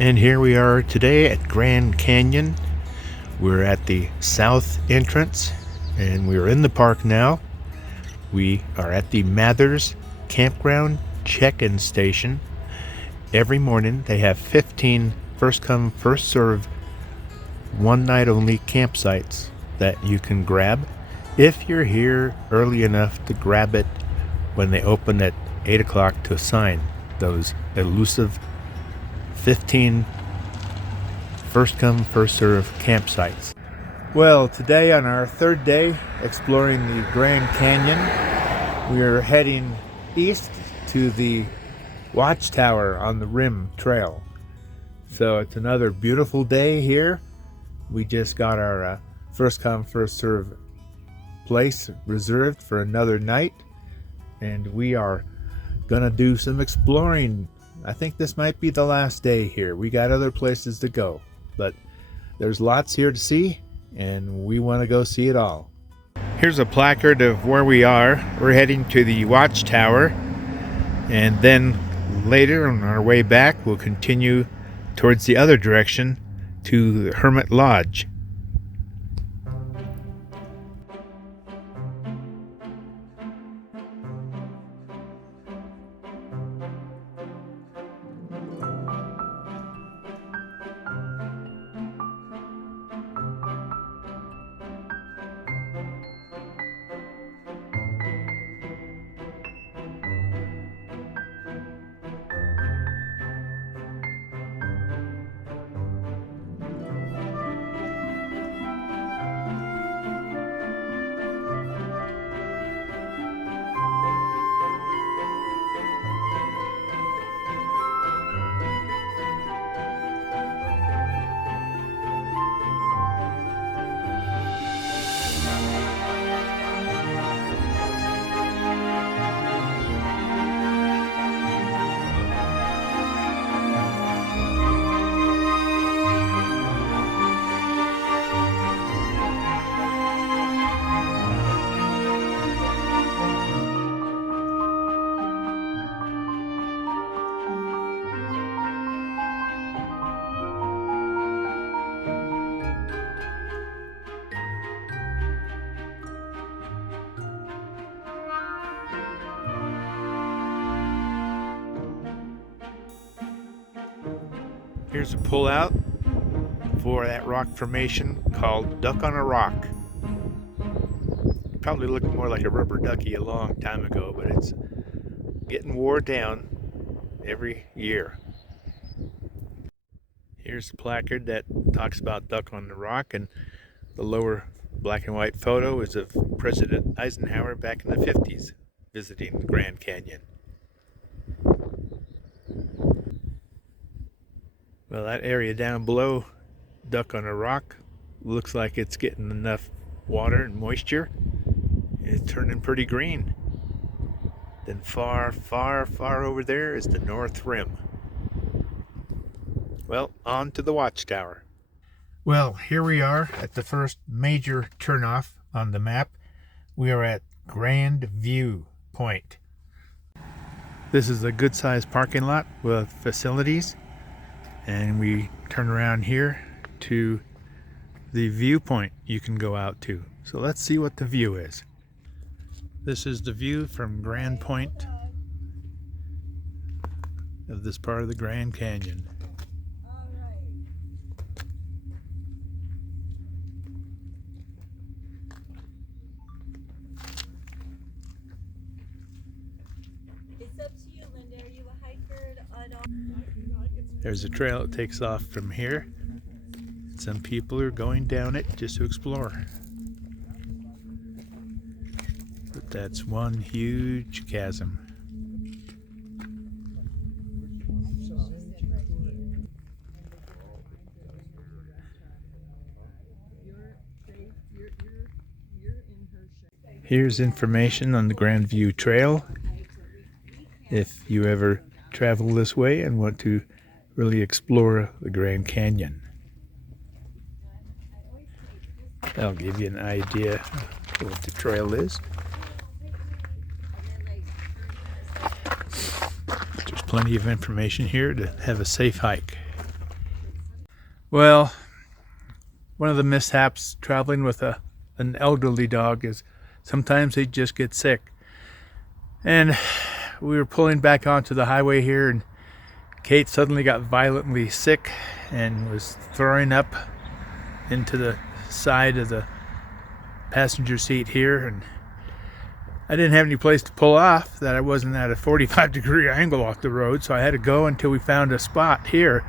And here we are today at Grand Canyon. We're at the south entrance and we're in the park now. We are at the Mathers Campground check-in station. Every morning they have 15 first come first serve one night only campsites that you can grab if you're here early enough to grab it when they open at 8 o'clock to assign those elusive 15 first come first serve campsites. Well, today on our third day exploring the Grand Canyon, we are heading east to the Watchtower on the Rim Trail. So it's another beautiful day here. We just got our first come first serve place reserved for another night, and we are gonna do some exploring. I think this might be the last day here. We got other places to go, but there's lots here to see, and we want to go see it all. Here's a placard of where we are. We're heading to the Watchtower, and then later on our way back, we'll continue towards the other direction to the Hermit Lodge. Here's a pullout for that rock formation called Duck on a Rock. Probably looked more like a rubber ducky a long time ago, but it's getting wore down every year. Here's a placard that talks about Duck on the Rock, and the lower black and white photo is of President Eisenhower back in the 50s visiting the Grand Canyon. Well, that area down below Duck on a Rock looks like it's getting enough water and moisture. It's turning pretty green. Then far, far, far over there is the North Rim. Well, on to the Watchtower. Well, here we are at the first major turnoff on the map. We are at Grand View Point. This is a good-sized parking lot with facilities. And we turn around here to the viewpoint you can go out to. So let's see what the view is. This is the view from Grand Point of this part of the Grand Canyon. It's up to you, Linda. Are you a hiker at all? There's a trail that takes off from here. Some people are going down it just to explore. But that's one huge chasm. Here's information on the Grand View Trail. If you ever travel this way and want to really explore the Grand Canyon. That'll give you an idea of what the trail is. There's plenty of information here to have a safe hike. Well, one of the mishaps traveling with an elderly dog is sometimes they just get sick. And we were pulling back onto the highway here, and Kate suddenly got violently sick and was throwing up into the side of the passenger seat here, and I didn't have any place to pull off that I wasn't at a 45-degree angle off the road, so I had to go until we found a spot here.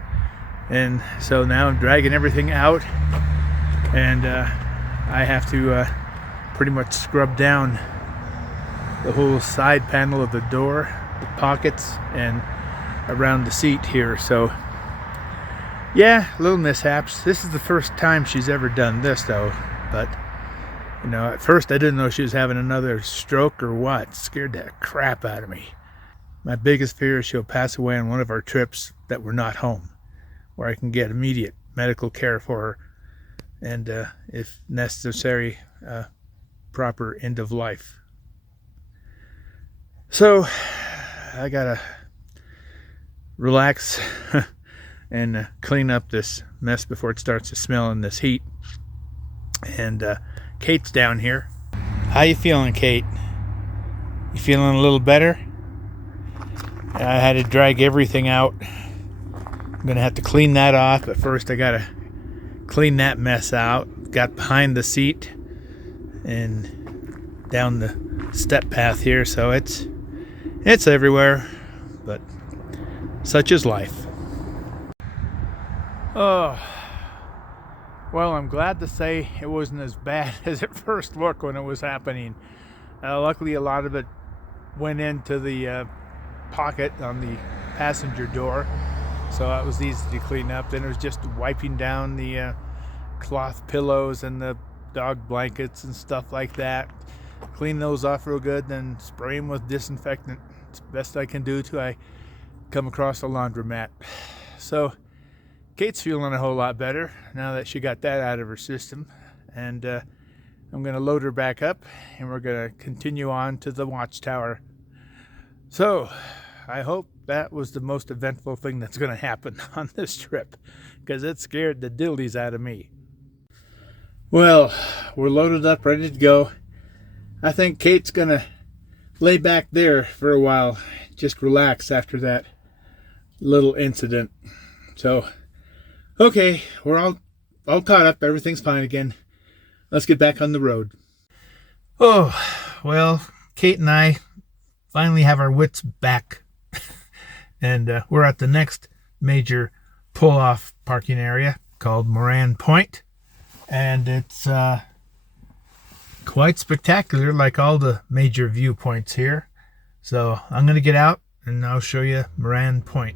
And so now I'm dragging everything out, and I have to pretty much scrub down the whole side panel of the door, the pockets, and around the seat here. So yeah, little mishaps. This is the first time she's ever done this though, but you know, at first I didn't know she was having another stroke or what. It scared the crap out of me. My biggest fear is she'll pass away on one of our trips that we're not home, where I can get immediate medical care for her and if necessary, proper end of life. So I gotta relax and clean up this mess before it starts to smell in this heat. And Kate's down here. How you feeling, Kate? You feeling a little better? I had to drag everything out. I'm gonna have to clean that off, but first I gotta clean that mess out. Got behind the seat and down the step path here, so it's everywhere, but such is life. Oh, well, I'm glad to say it wasn't as bad as it first looked when it was happening. Luckily, a lot of it went into the pocket on the passenger door, so that was easy to clean up. Then it was just wiping down the cloth pillows and the dog blankets and stuff like that. Clean those off real good, then spray them with disinfectant. It's the best I can do till I come across a laundromat. So Kate's feeling a whole lot better now that she got that out of her system, and I'm going to load her back up and we're going to continue on to the watchtower. So I hope that was the most eventful thing that's going to happen on this trip, because it scared the dillies out of me. Well, we're loaded up, ready to go. I think Kate's going to lay back there for a while, just relax after that little incident. So, okay, we're all caught up. Everything's fine again. Let's get back on the road. Oh, well, Kate and I finally have our wits back. And we're at the next major pull-off parking area called Moran Point. And it's quite spectacular, like all the major viewpoints here. So I'm going to get out and I'll show you Moran Point.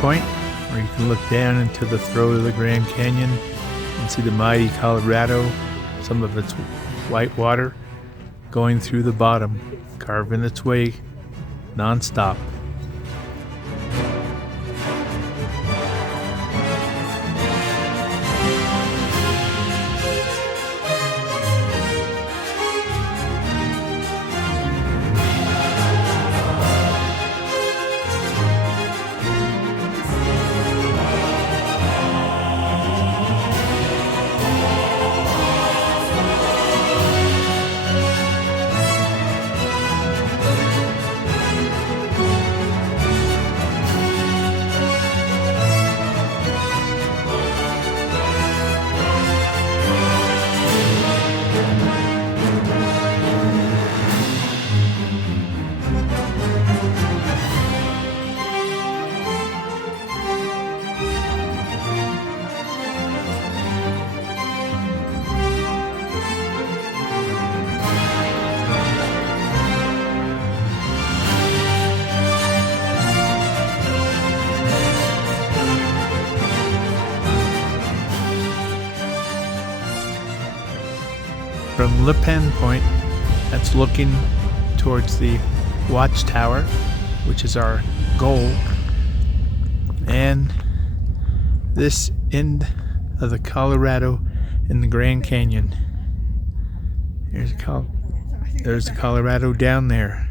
Point, where you can look down into the throat of the Grand Canyon and see the mighty Colorado, some of its white water going through the bottom, carving its way non-stop. from Le Pen Point, that's looking towards the watchtower, which is our goal, and this end of the Colorado in the Grand Canyon. There's the Colorado down there.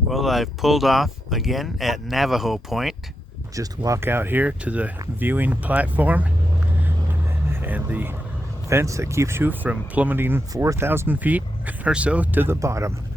Well, I've pulled off again at Navajo Point. Just walk out here to the viewing platform and the fence that keeps you from plummeting 4,000 feet or so to the bottom.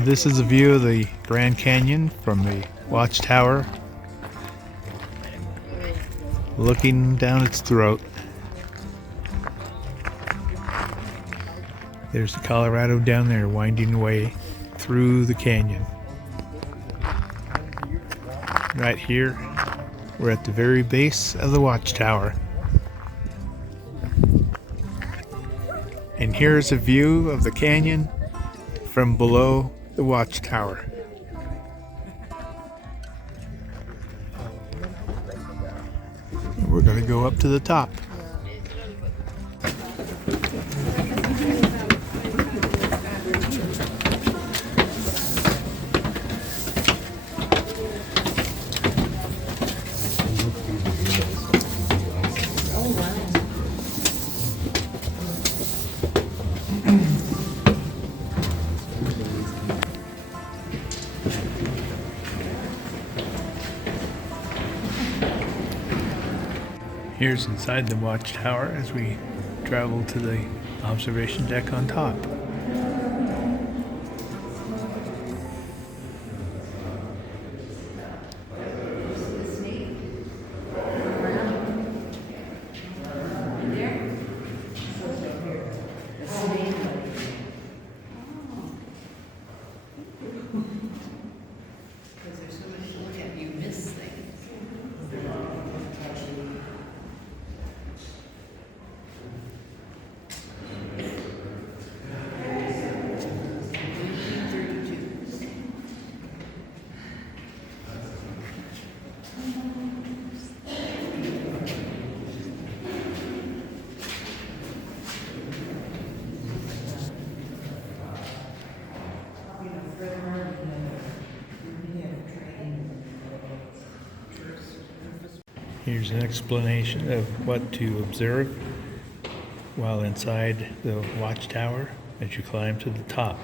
This is a view of the Grand Canyon from the watchtower, looking down its throat. There's the Colorado down there winding away through the canyon. Right here, we're at the very base of the watchtower. And here's a view of the canyon from below the watchtower. We're going to go up to the top. Here's inside the watchtower as we travel to the observation deck on top. Here's an explanation of what to observe while inside the watchtower as you climb to the top.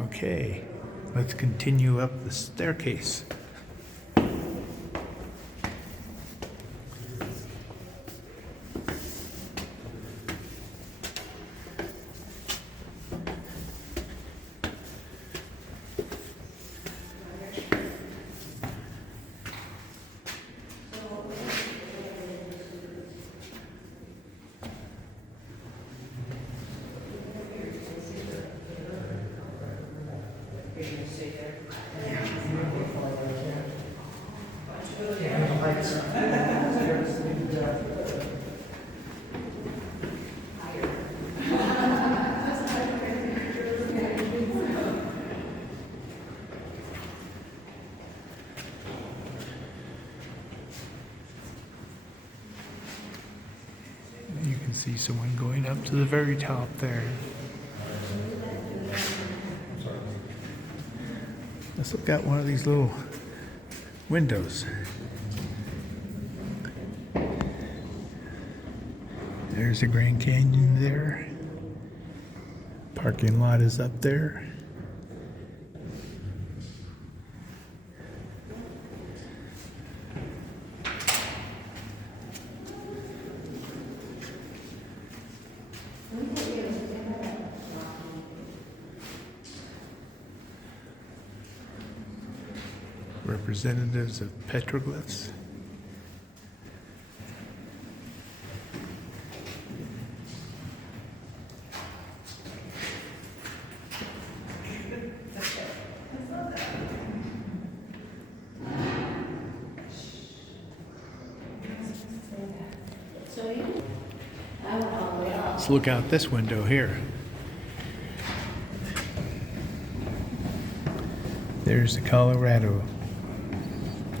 Okay, let's continue up the staircase. See someone going up to the very top there. Let's look at one of these little windows. There's the Grand Canyon there. Parking lot is up there. Representatives of petroglyphs. Let's look out this window here. There's the Colorado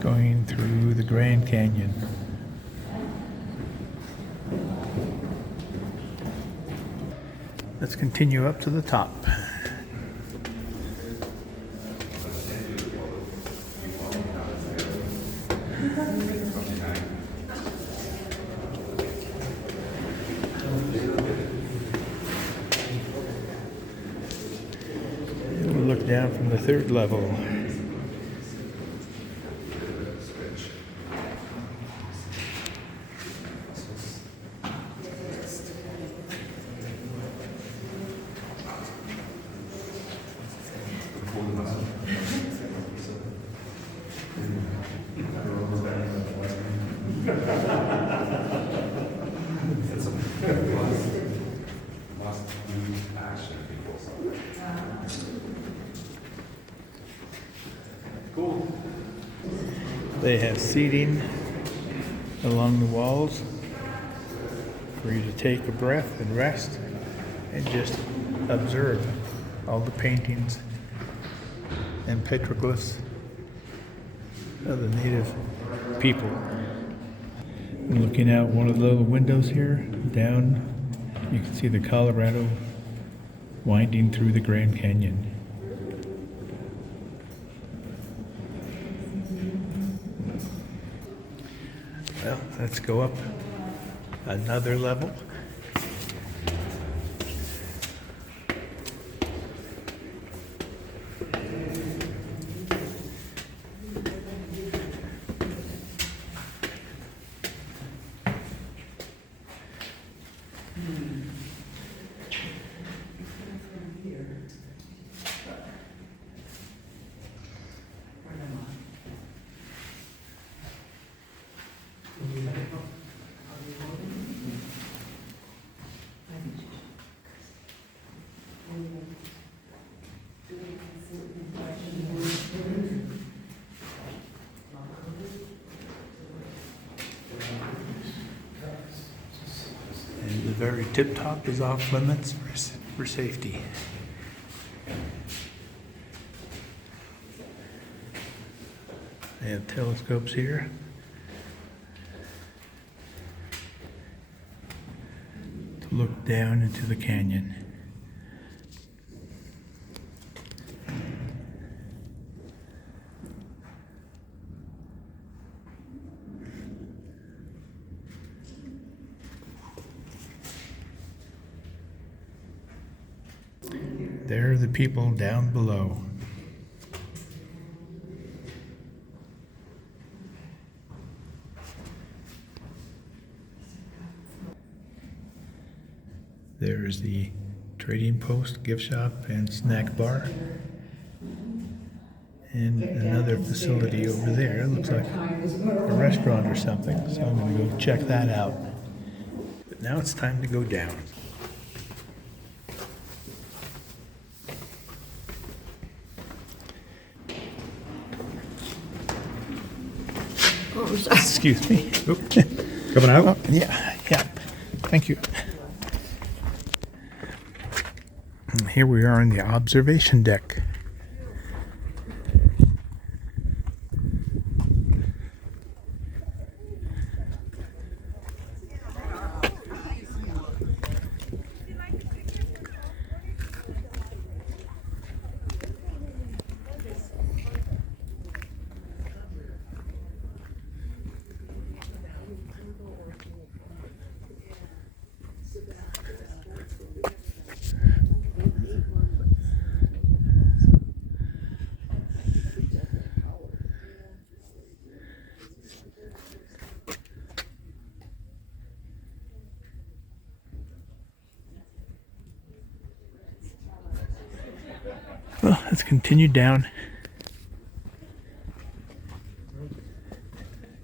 going through the Grand Canyon. Let's continue up to the top. We'll look down from the third level. They have seating along the walls for you to take a breath and rest and just observe all the paintings and petroglyphs of the native people. Looking out one of the little windows here, down, you can see the Colorado winding through the Grand Canyon. Well, let's go up another level. And the very tip top is off limits for safety. They have telescopes here. To look down into the canyon. There are the people down below. There's the trading post, gift shop, and snack bar. And another facility over there. Looks like a restaurant or something. So I'm going to go check that out. But now it's time to go down. Excuse me. Coming out? Oh, yeah. Thank you. And here we are on the observation deck. Well, let's continue down.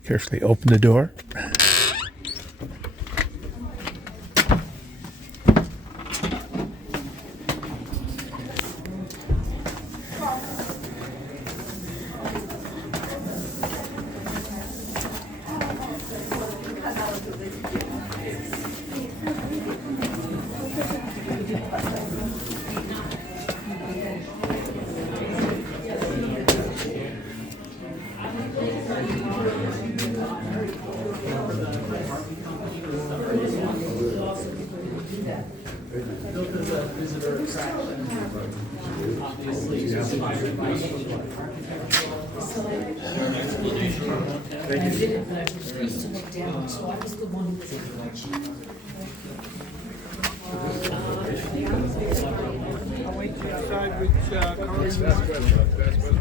Carefully open the door.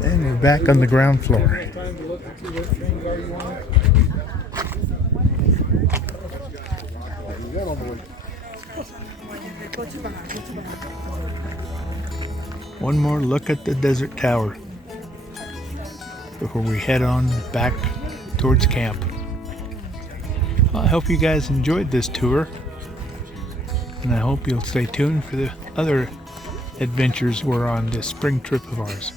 And we're back on the ground floor. One more look at the desert tower before we head on back towards camp. Well, I hope you guys enjoyed this tour, and I hope you'll stay tuned for the other adventures we're on this spring trip of ours.